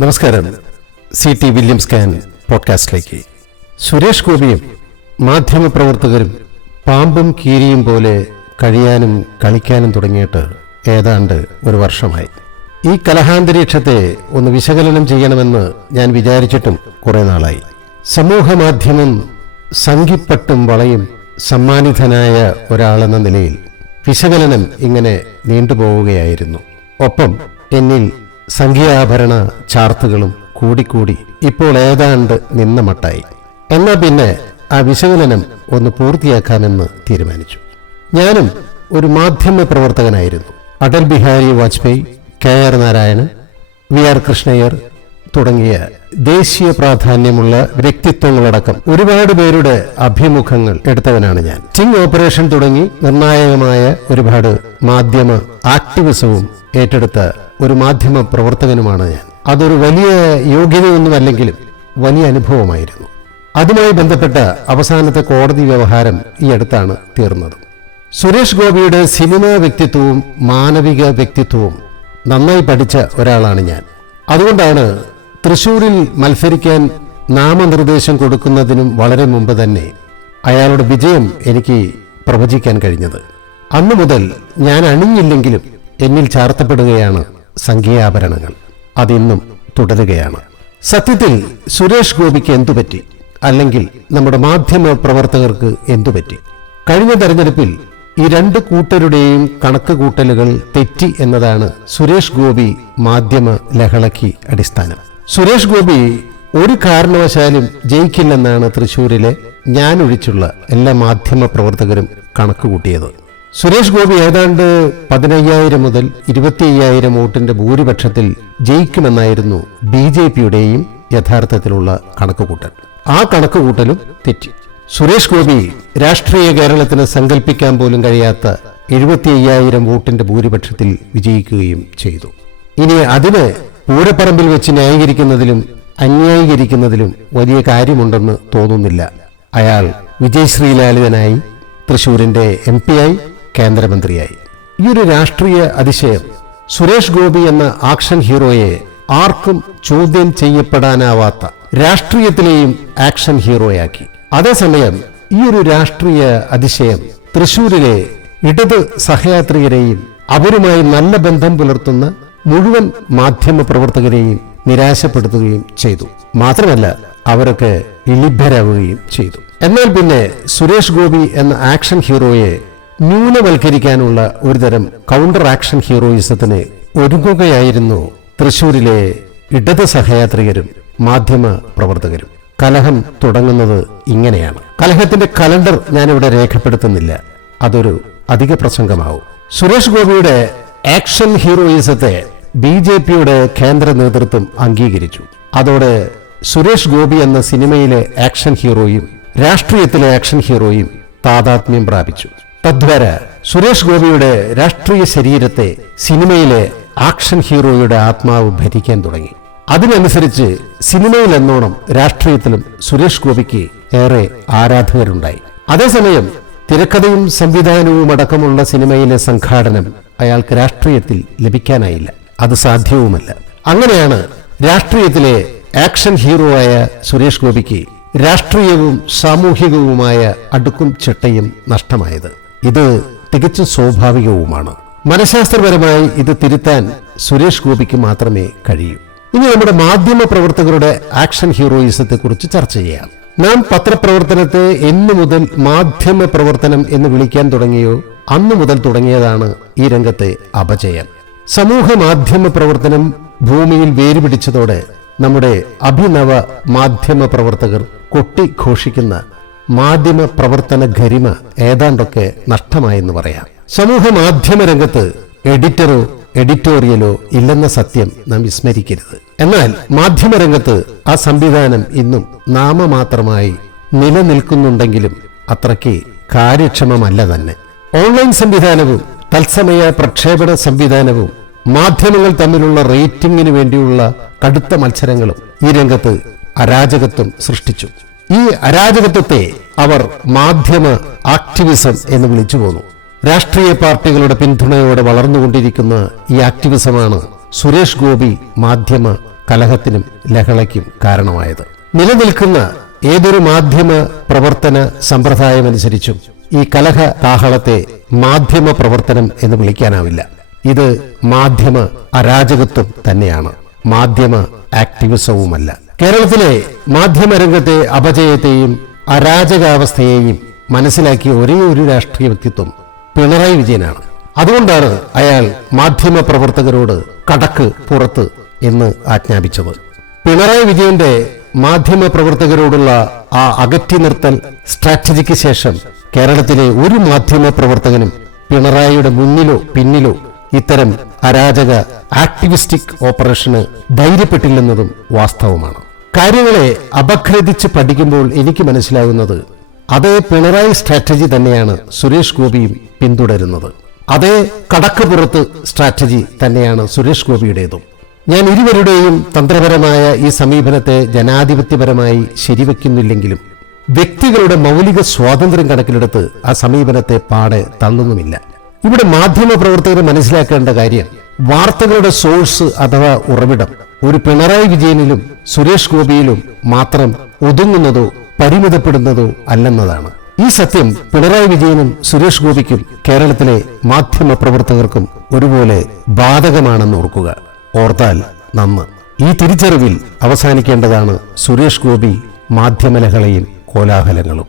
നമസ്കാരം. CT William scan പോഡ്കാസ്റ്റിലേക്ക്. സുരേഷ് ഗോപിയും മാധ്യമപ്രവർത്തകരും പാമ്പും കീരിയും പോലെ കഴിയാനും കളിക്കാനും തുടങ്ങിയിട്ട് ഏതാണ്ട് ഒരു വർഷമായി. ഈ കലഹാന്തരീക്ഷത്തെ ഒന്ന് വിശകലനം ചെയ്യണമെന്ന് ഞാൻ വിചാരിച്ചിട്ടും കുറെ നാളായി. സമൂഹ മാധ്യമം സംഘിപ്പട്ടും വളയും സമ്മാനിതനായ ഒരാളെന്ന നിലയിൽ വിശകലനം ഇങ്ങനെ നീണ്ടുപോവുകയായിരുന്നു. ഒപ്പം എന്നിൽ സംഖ്യാഭരണ ചാർത്തുകളും കൂടിക്കൂടി ഇപ്പോൾ ഏതാണ്ട് നിന്ന മട്ടായി. എന്നാൽ പിന്നെ ആ വിശകലനം ഒന്ന് പൂർത്തിയാക്കാമെന്ന് തീരുമാനിച്ചു. ഞാനും ഒരു മാധ്യമ പ്രവർത്തകനായിരുന്നു. അടൽ ബിഹാരി വാജ്പേയി, KR നാരായണൻ, VR കൃഷ്ണയ്യർ തുടങ്ങിയ ദേശീയ പ്രാധാന്യമുള്ള വ്യക്തിത്വങ്ങളടക്കം ഒരുപാട് പേരുടെ അഭിമുഖങ്ങൾ എടുത്തവനാണ് ഞാൻ. സ്റ്റിംഗ് ഓപ്പറേഷൻ തുടങ്ങി നിർണായകമായ ഒരുപാട് മാധ്യമ ആക്ടിവിസവും ഏറ്റെടുത്ത ഒരു മാധ്യമ പ്രവർത്തകനുമാണ് ഞാൻ. അതൊരു വലിയ യോഗ്യതയൊന്നുമല്ലെങ്കിലും വലിയ അനുഭവമായിരുന്നു. അതുമായി ബന്ധപ്പെട്ട അവസാനത്തെ കോടതി വ്യവഹാരം ഈ അടുത്താണ് തീർന്നത്. സുരേഷ് ഗോപിയുടെ സിനിമാ വ്യക്തിത്വവും മാനവിക വ്യക്തിത്വവും നന്നായി പഠിച്ച ഒരാളാണ് ഞാൻ. അതുകൊണ്ടാണ് തൃശൂരിൽ മത്സരിക്കാൻ നാമനിർദ്ദേശം കൊടുക്കുന്നതിനും വളരെ മുമ്പ് തന്നെ അയാളുടെ വിജയം എനിക്ക് പ്രവചിക്കാൻ കഴിഞ്ഞത്. അന്നു മുതൽ ഞാൻ അണിഞ്ഞില്ലെങ്കിലും എന്നിൽ ചാർത്തപ്പെടുകയാണ് സംഖ്യാഭരണങ്ങൾ. അതിന്നും തുടരുകയാണ്. സത്യത്തിൽ സുരേഷ് ഗോപിക്ക് എന്തുപറ്റി, അല്ലെങ്കിൽ നമ്മുടെ മാധ്യമ പ്രവർത്തകർക്ക് എന്തുപറ്റി? കഴിഞ്ഞ തെരഞ്ഞെടുപ്പിൽ ഈ രണ്ട് കൂട്ടരുടെയും കണക്ക് കൂട്ടലുകൾ തെറ്റി എന്നതാണ് സുരേഷ് ഗോപി മാധ്യമ ലഹളയ്ക്ക് അടിസ്ഥാനം. സുരേഷ് ഗോപി ഒരു കാരണവശാലും ജയിക്കില്ലെന്നാണ് തൃശൂരിലെ ഞാൻ ഒഴിച്ചുള്ള എല്ലാ മാധ്യമ പ്രവർത്തകരും കണക്ക് കൂട്ടിയത്. സുരേഷ് ഗോപി ഏതാണ്ട് 15,000 മുതൽ 25,000 വോട്ടിന്റെ ഭൂരിപക്ഷത്തിൽ ജയിക്കുമെന്നായിരുന്നു BJPയുടെയും യഥാർത്ഥത്തിലുള്ള കണക്കുകൂട്ടൽ. ആ കണക്കുകൂട്ടലും തെറ്റി. സുരേഷ് ഗോപി രാഷ്ട്രീയ കേരളത്തിന് സങ്കല്പിക്കാൻ പോലും കഴിയാത്ത 75,000 വോട്ടിന്റെ ഭൂരിപക്ഷത്തിൽ വിജയിക്കുകയും ചെയ്തു. ഇനി അതിന് പൂരപ്പറമ്പിൽ വെച്ച് ന്യായീകരിക്കുന്നതിലും അന്യായീകരിക്കുന്നതിലും വലിയ കാര്യമുണ്ടെന്ന് തോന്നുന്നില്ല. അയാൾ വിജയ് ശ്രീലാളിതനായി, തൃശൂരിന്റെ MP ആയി, കേന്ദ്രമന്ത്രിയായി. ഈ ഒരു രാഷ്ട്രീയ അതിശയം സുരേഷ് ഗോപി എന്ന ആക്ഷൻ ഹീറോയെ ആർക്കും ചോദ്യം ചെയ്യപ്പെടാനാവാത്ത രാഷ്ട്രീയത്തിലെയും ആക്ഷൻ ഹീറോയാക്കി. അതേസമയം ഈ ഒരു രാഷ്ട്രീയ അതിശയം തൃശൂരിലെ ഇടത് സഹയാത്രികരെയും അവരുമായി നല്ല ബന്ധം പുലർത്തുന്ന മുഴുവൻ മാധ്യമ പ്രവർത്തകരെയും നിരാശപ്പെടുത്തുകയും ചെയ്തു. മാത്രമല്ല, അവരൊക്കെ ഇളിഭ്യരാവുകയും ചെയ്തു. എന്നാൽ പിന്നെ സുരേഷ് ഗോപി എന്ന ആക്ഷൻ ഹീറോയെ ന്യൂനവൽക്കരിക്കാനുള്ള ഒരുതരം കൗണ്ടർ ആക്ഷൻ ഹീറോയിസത്തിന് ഒരുങ്ങുകയായിരുന്നു തൃശൂരിലെ ഇടത് സഹയാത്രികരും മാധ്യമ പ്രവർത്തകരും. കലഹം തുടങ്ങുന്നത് ഇങ്ങനെയാണ്. കലഹത്തിന്റെ കലണ്ടർ ഞാനിവിടെ രേഖപ്പെടുത്തുന്നില്ല, അതൊരു അധിക പ്രസംഗമാവും. സുരേഷ് ഗോപിയുടെ ആക്ഷൻ ഹീറോയിസത്തെ BJPയുടെ കേന്ദ്ര നേതൃത്വം അംഗീകരിച്ചു. അതോടെ സുരേഷ് ഗോപി എന്ന സിനിമയിലെ ആക്ഷൻ ഹീറോയും രാഷ്ട്രീയത്തിലെ ആക്ഷൻ ഹീറോയും താദാത്മ്യം പ്രാപിച്ചു. തദ്വാര സുരേഷ് ഗോപിയുടെ രാഷ്ട്രീയ ശരീരത്തെ സിനിമയിലെ ആക്ഷൻ ഹീറോയുടെ ആത്മാവ് ഭരിക്കാൻ തുടങ്ങി. അതിനനുസരിച്ച് സിനിമയിൽ എന്നോണം രാഷ്ട്രീയത്തിലും സുരേഷ് ഗോപിക്ക് ഏറെ ആരാധകരുണ്ടായി. അതേസമയം തിരക്കഥയും സംവിധാനവും അടക്കമുള്ള സിനിമയിലെ സംഘാടനം അയാൾക്ക് രാഷ്ട്രീയത്തിൽ ലഭിക്കാനായില്ല. അത് സാധ്യവുമല്ല. അങ്ങനെയാണ് രാഷ്ട്രീയത്തിലെ ആക്ഷൻ ഹീറോ ആയ സുരേഷ് ഗോപിക്ക് രാഷ്ട്രീയവും സാമൂഹികവുമായ അടുക്കും ചിട്ടയും നഷ്ടമായത്. ഇത് തികച്ചും സ്വാഭാവികവുമാണ്. മനഃശാസ്ത്രപരമായി ഇത് തിരുത്താൻ സുരേഷ് ഗോപിക്ക് മാത്രമേ കഴിയൂ. ഇനി നമ്മുടെ മാധ്യമ പ്രവർത്തകരുടെ ആക്ഷൻ ഹീറോയിസത്തെ കുറിച്ച് ചർച്ച ചെയ്യാം. നാം പത്രപ്രവർത്തനത്തെ എന്നു മുതൽ മാധ്യമ പ്രവർത്തനം എന്ന് വിളിക്കാൻ തുടങ്ങിയോ അന്നു മുതൽ തുടങ്ങിയതാണ് ഈ രംഗത്തെ അപജയം. സമൂഹ മാധ്യമ പ്രവർത്തനം ഭൂമിയിൽ വേരുപിടിച്ചതോടെ നമ്മുടെ അഭിനവ മാധ്യമ പ്രവർത്തകർ കൊട്ടിഘോഷിക്കുന്ന മാധ്യമ പ്രവർത്തന ഗരിമ ഏതാണ്ടൊക്കെ നഷ്ടമായെന്ന് പറയാം. സമൂഹ മാധ്യമ രംഗത്ത് എഡിറ്ററോ എഡിറ്റോറിയലോ ഇല്ലെന്ന സത്യം നാം വിസ്മരിക്കരുത്. എന്നാൽ മാധ്യമരംഗത്ത് ആ സംവിധാനം ഇന്നും നാമമാത്രമായി നിലനിൽക്കുന്നുണ്ടെങ്കിലും അത്രയ്ക്ക് കാര്യക്ഷമമല്ല തന്നെ. ഓൺലൈൻ സംവിധാനവും തത്സമയ പ്രക്ഷേപണ സംവിധാനവും മാധ്യമങ്ങൾ തമ്മിലുള്ള റേറ്റിംഗിന് വേണ്ടിയുള്ള കടുത്ത മത്സരങ്ങളും ഈ രംഗത്ത് അരാജകത്വം സൃഷ്ടിച്ചു. ഈ അരാജകത്വത്തെ അവർ മാധ്യമ ആക്ടിവിസം എന്ന് വിളിച്ചു പോന്നു. രാഷ്ട്രീയ പാർട്ടികളുടെ പിന്തുണയോടെ വളർന്നുകൊണ്ടിരിക്കുന്ന ഈ ആക്ടിവിസമാണ് സുരേഷ് ഗോപി മാധ്യമ കലഹത്തിനും ലഹളയ്ക്കും കാരണമായത്. നിലനിൽക്കുന്ന ഏതൊരു മാധ്യമ പ്രവർത്തന സമ്പ്രദായമനുസരിച്ചും ഈ കലഹ കാഹളത്തെ മാധ്യമ പ്രവർത്തനം എന്ന് വിളിക്കാനാവില്ല. ഇത് മാധ്യമ അരാജകത്വം തന്നെയാണ്, മാധ്യമ ആക്ടിവിസവുമല്ല. കേരളത്തിലെ മാധ്യമരംഗത്തെ അപജയത്തെയും അരാജകാവസ്ഥയെയും മനസ്സിലാക്കിയ ഒരേ ഒരു രാഷ്ട്രീയ വ്യക്തിത്വം പിണറായി വിജയനാണ്. അതുകൊണ്ടാണ് അയാൾ മാധ്യമ പ്രവർത്തകരോട് കടക്ക് പുറത്ത് എന്ന് ആജ്ഞാപിച്ചത്. പിണറായി വിജയന്റെ മാധ്യമ പ്രവർത്തകരോടുള്ള ആ അകറ്റി നിർത്തൽ സ്ട്രാറ്റജിക്ക് ശേഷം കേരളത്തിലെ ഒരു മാധ്യമ പ്രവർത്തകനും പിണറായിയുടെ മുന്നിലോ പിന്നിലോ ഇത്തരം അരാജക ആക്ടിവിസ്റ്റിക് ഓപ്പറേഷന് ധൈര്യപ്പെട്ടില്ലെന്നതും വാസ്തവമാണ്. കാര്യങ്ങളെ അപഗ്രഥിച്ച് പഠിക്കുമ്പോൾ എനിക്ക് മനസ്സിലാകുന്നത് അതേ പിണറായി സ്ട്രാറ്റജി തന്നെയാണ് സുരേഷ് ഗോപിയും പിന്തുടരുന്നത്. അതേ കടക്ക് പുറത്ത് സ്ട്രാറ്റജി തന്നെയാണ് സുരേഷ് ഗോപിയുടേതും. ഞാൻ ഇരുവരുടെയും തന്ത്രപരമായ ഈ സമീപനത്തെ ജനാധിപത്യപരമായി ശരിവെക്കുന്നില്ലെങ്കിലും വ്യക്തികളുടെ മൗലിക സ്വാതന്ത്ര്യം കണക്കിലെടുത്ത് ആ സമീപനത്തെ പാടെ തള്ളുന്നുമില്ല. ഇവിടെ മാധ്യമ പ്രവർത്തകർ മനസ്സിലാക്കേണ്ട കാര്യം വാർത്തകളുടെ സോഴ്സ് അഥവാ ഉറവിടം ഒരു പിണറായി വിജയനിലും സുരേഷ് ഗോപിയിലും മാത്രം ഒതുങ്ങുന്നതോ പരിമിതപ്പെടുന്നതോ അല്ലെന്നതാണ്. ഈ സത്യം പിണറായി വിജയനും സുരേഷ് ഗോപിക്കും കേരളത്തിലെ മാധ്യമ പ്രവർത്തകർക്കും ഒരുപോലെ ബാധകമാണെന്ന് ഓർക്കുക. ഓർത്താൽ നന്ന്. ഈ തിരിച്ചറിവിൽ അവസാനിക്കേണ്ടതാണ് സുരേഷ് ഗോപി മാധ്യമലഹളയും കോലാഹലങ്ങളും.